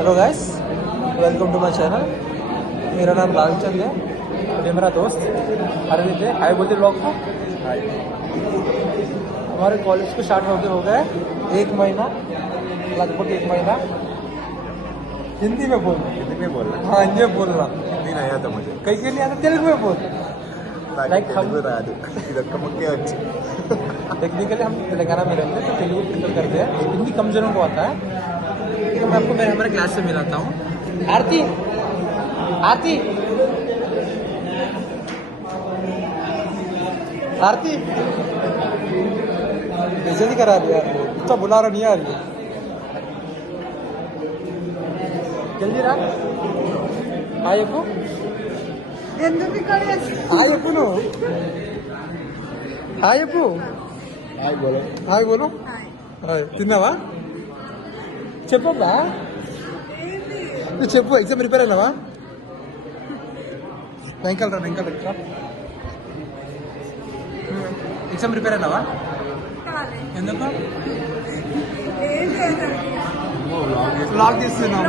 Hello guys, welcome to my channel. मेरा नाम लालचंद है और ये मेरा दोस्त अरविंद है। हाय बोलते ब्लॉग को। हमारे कॉलेज को स्टार्ट होते हो गए 1 महीना, लगभग 1 महीना। हिंदी में बोल, हिंदी में बोल रहा हाँ हिंदी में बोलना। हिंदी नहीं आता मुझे कहीं के लिए आता, तेलुगु में बोल। लाइक हम टेक्निकली हम तेलंगाना में रहते हैं तो तेलुगु प्रिफर करते हैं। हिंदी कम जनों को आता है। तो मैं आपको हमारे क्लास से मिलाता हूँ। आरती, आरती, आरती जल्दी करा दिया, इतना बुला रहा नहीं आ रही है। जल्दी रा हाय अप्पू, हाय अप्पू नो, हाय अप्पू, हाय बोलो హాయ్ బోలు. హాయ్, తిన్నావా? చెప్పబ్బా, నువ్వు చెప్పు. Exam prepare అయినావా? వెంకల్ రా ఎగ్జామ్ ప్రిపేర్ అయినావా? ఎందుకు? బ్లాగ్ తీస్తున్నావు.